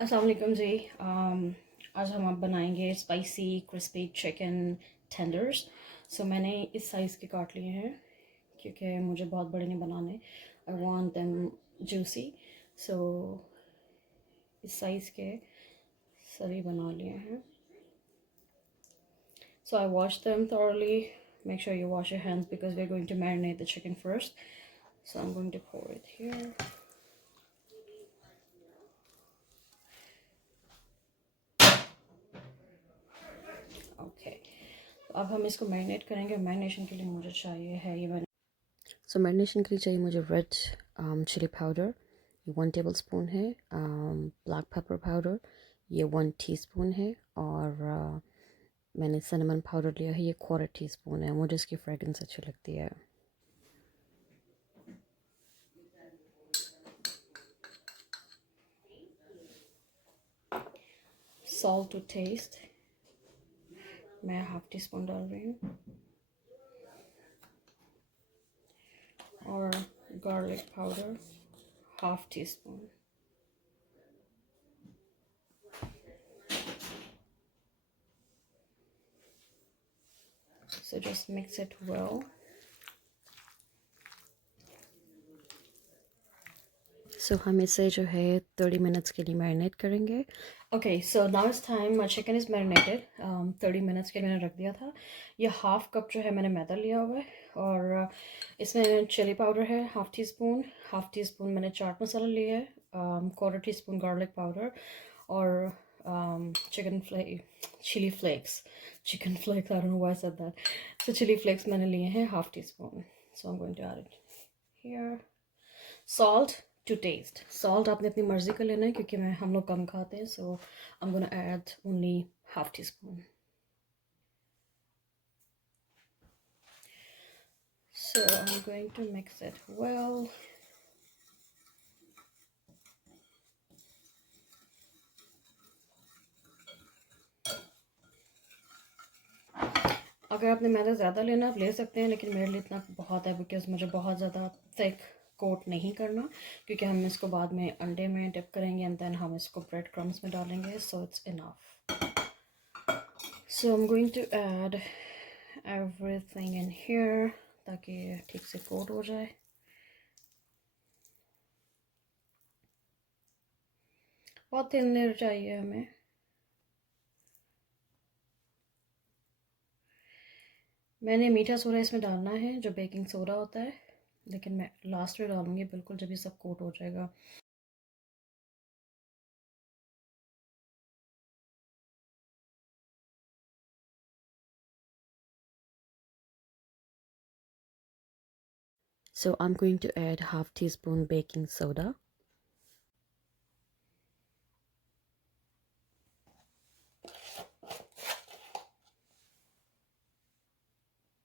अस्सलाम वालेकुम जी। आज हम आप बनाएंगे स्पाइसी क्रिस्पी चिकन टेंडर्स। मैंने इस साइज़ के काट लिए हैं क्योंकि मुझे बहुत बड़े नहीं बनाने। I want them juicy. So इस साइज़ के सभी बना लिए हैं। So I washed them thoroughly. Make sure you wash your hands because we're going to marinate the chicken first. So I'm going to pour it here. Okay. अब हम इसको marinate करेंगे। मैरिनेशन के लिए मुझे चाहिए है ये मैरिनेशन के लिए चाहिए मुझे रेड चिली पाउडर, ये 1 टेबलस्पून है। ब्लैक पेपर पाउडर ये 1 टीस्पून है। और मैंने सिनेमन पाउडर लिया है, ये 1/4 टीस्पून है। मुझे इसकी फ्रेगरेंस अच्छी लगती है। सॉल्ट टू टेस्ट मैं 1/2 टीस्पून डाल रही हूँ। और garlic powder 1/2 teaspoon. So just mix it well. हम इसे जो है 30 मिनट्स के लिए मैरिनेट करेंगे। Okay, so now it's time. Chicken is marinated 30 minutes के लिए मैंने रख दिया था। ये 1/2 कप जो है मैंने मैदा लिया हुआ है। और इसमें चिली पाउडर है 1/2 टीस्पून। 1/2 टीस्पून मैंने चाट मसाला लिया है। 1/4 टीस्पून गार्लिक पाउडर। और chilli flakes, chicken flakes, I don't know why I said that. So chilli flakes मैंने लिए हैं 1/2 teaspoon. So I am going to add it here. Salt to taste. Salt आपने अपनी मर्ज़ी का लेना है क्योंकि हम लोग कम खाते हैं। So I am gonna add only 1/2 teaspoon. So I'm going to mix it well. अगर आपने मैदा ज़्यादा लेना आप ले सकते हैं, लेकिन मेरे लिए इतना बहुत है बिकॉज मुझे बहुत ज़्यादा थिक कोट नहीं करना क्योंकि हम इसको बाद में अंडे में डिप करेंगे एंड देन हम इसको ब्रेड क्रम्स में डालेंगे। So it's enough. So I am going to add everything in here ताकि ठीक से कोट हो जाए। बहुत थिन लेयर चाहिए हमें। मैंने मीठा सोडा इसमें डालना है जो बेकिंग सोडा होता है, लेकिन मैं लास्ट में डालूंगी बिल्कुल जब ये सब कोट हो जाएगा। So I'm going to add 1/2 teaspoon baking soda.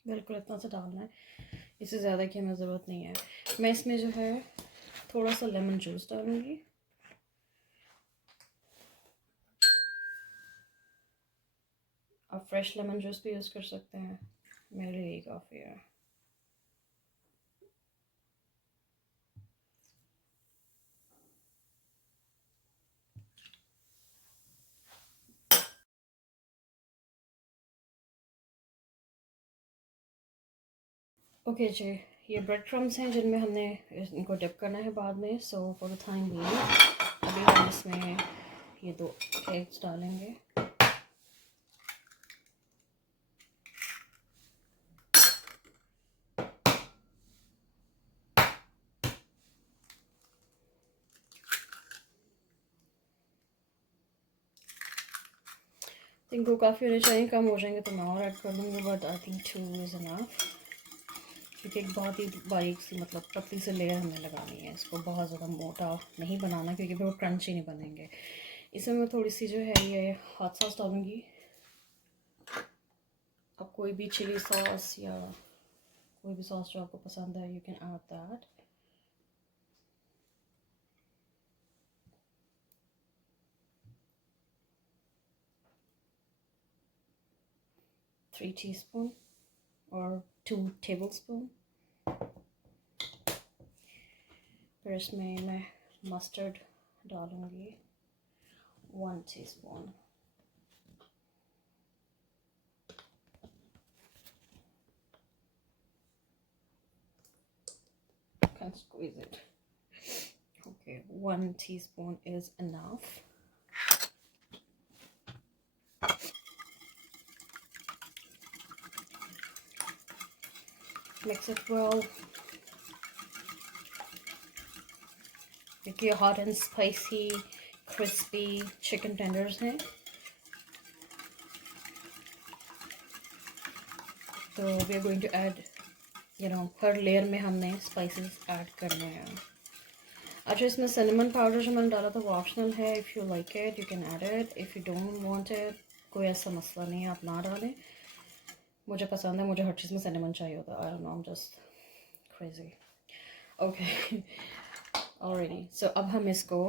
बिल्कुल इतना सा डालना है, इससे ज़्यादा की हमें ज़रूरत नहीं है। मैं इसमें जो है थोड़ा सा लेमन जूस डालूँगी। आप फ्रेश लेमन जूस भी यूज़ कर सकते हैं, मेरे लिए यही काफ़ी है। ओके जी, ये ब्रेड क्रम्स हैं जिनमें हमने इनको डिप करना है बाद में। So for the time being अभी हम इसमें ये 2 एग्स डालेंगे। इनको काफ़ी होने चाहिए, कम हो जाएंगे तो मैं और ऐड कर लूँगी, but I think 2 is enough क्योंकि एक बहुत ही बारीक सी मतलब पतली सी लेयर हमें लगानी है। इसको बहुत ज़्यादा मोटा नहीं बनाना क्योंकि फिर वो क्रंची नहीं बनेंगे। इसमें मैं थोड़ी सी जो है ये हॉट सॉस डालूँगी। अब कोई भी चिली सॉस या कोई भी सॉस जो आपको पसंद है, you can add that. Three teaspoon और 2 टेबलस्पून। फिर इसमें मैं मस्टर्ड डालूँगी 1 teaspoon. Can't squeeze it. Okay, 1 teaspoon is enough. Mix it well. देखिए hot and spicy crispy chicken tenders हैं, तो we are going to add, you know, her layer में हमने spices add करने हैं. अच्छा, इसमें cinnamon powder जो मैंने डाला था वो ऑप्शनल है. if you like it you can add it, if you don't want it कोई ऐसा मसला नहीं है, आप ना डालें. मुझे पसंद है, मुझे हर चीज़ में cinnamon चाहिए होता है. I don't know, I'm just crazy. Okay. Alrighty, so अब हम इसको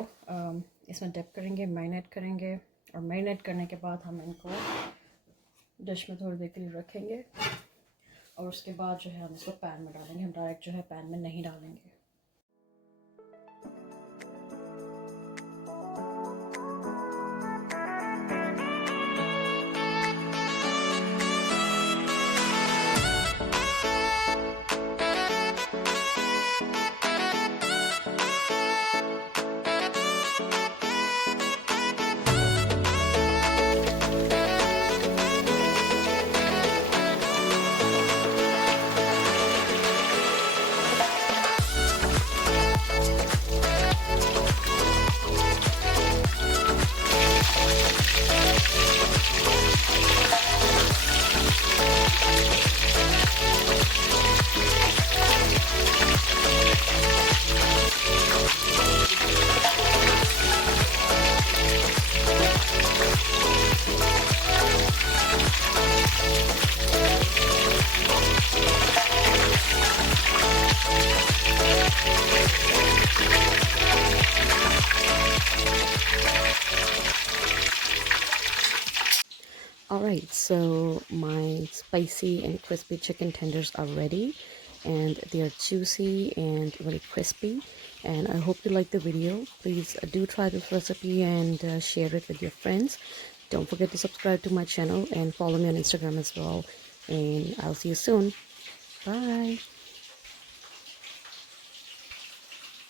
इसमें डिप करेंगे, मैरिनेट करेंगे, और मैरिनेट करने के बाद हम इनको डिश में थोड़ी देर के लिए रखेंगे, और उसके बाद जो है हम इसको पैन में डालेंगे. हम डायरेक्ट जो है पैन में नहीं डालेंगे. Alright, so my spicy and crispy chicken tenders are ready, and they are juicy and very crispy, and I hope you like the video. Please do try this recipe and share it with your friends. Don't forget to subscribe to my channel and follow me on Instagram as well, and I'll see you soon. Bye.